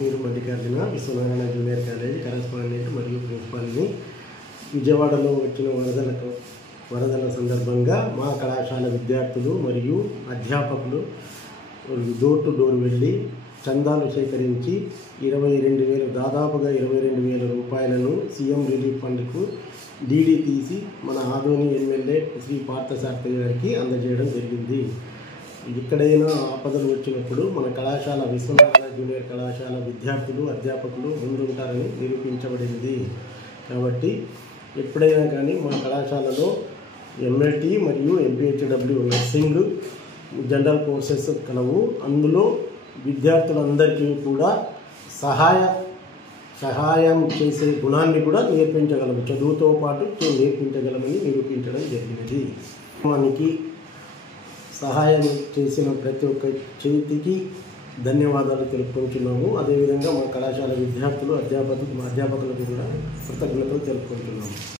పేరు Mallikarjuna, Viswanarayana junior college correspondent మరియు ప్రిన్సిపాల్ని. విజయవాడలో వచ్చిన వరదల సందర్భంగా మా కళాశాల విద్యార్థులు మరియు అధ్యాపకులు డోర్ టు డోర్ వెళ్ళి చందాలు సేకరించి దాదాపుగా 22,000 రూపాయలను సీఎం రిలీఫ్ ఫండ్కు డీడీ తీసి మన ఆదోని ఎమ్మెల్యే శ్రీ పార్థసారథి గారికి అందజేయడం జరిగింది. ఎక్కడైనా ఆపదలు వచ్చినప్పుడు మన కళాశాల విశ్వనారాయణ జూనియర్ కళాశాల విద్యార్థులు అధ్యాపకులు ముందుంటారని నిరూపించబడింది. కాబట్టి ఎప్పుడైనా కానీ మా కళాశాలలో ఎంఎల్టీ మరియు ఎంపీహెచ్డబ్ల్యూ నర్సింగ్ జనరల్ కోర్సెస్ కలవు. అందులో విద్యార్థులందరికీ కూడా సహాయం చేసే గుణాన్ని కూడా నేర్పించగలము, చదువుతో పాటు నేర్పించగలమని నిరూపించడం జరిగినది. మనకి సహాయం చేసిన ప్రతి ఒక్క చేతికి ధన్యవాదాలు తెలుపుకుంటున్నాము. అదేవిధంగా మా కళాశాల విద్యార్థులు అధ్యాపకులకు కూడా కృతజ్ఞతలు తెలుపుకుంటున్నాము.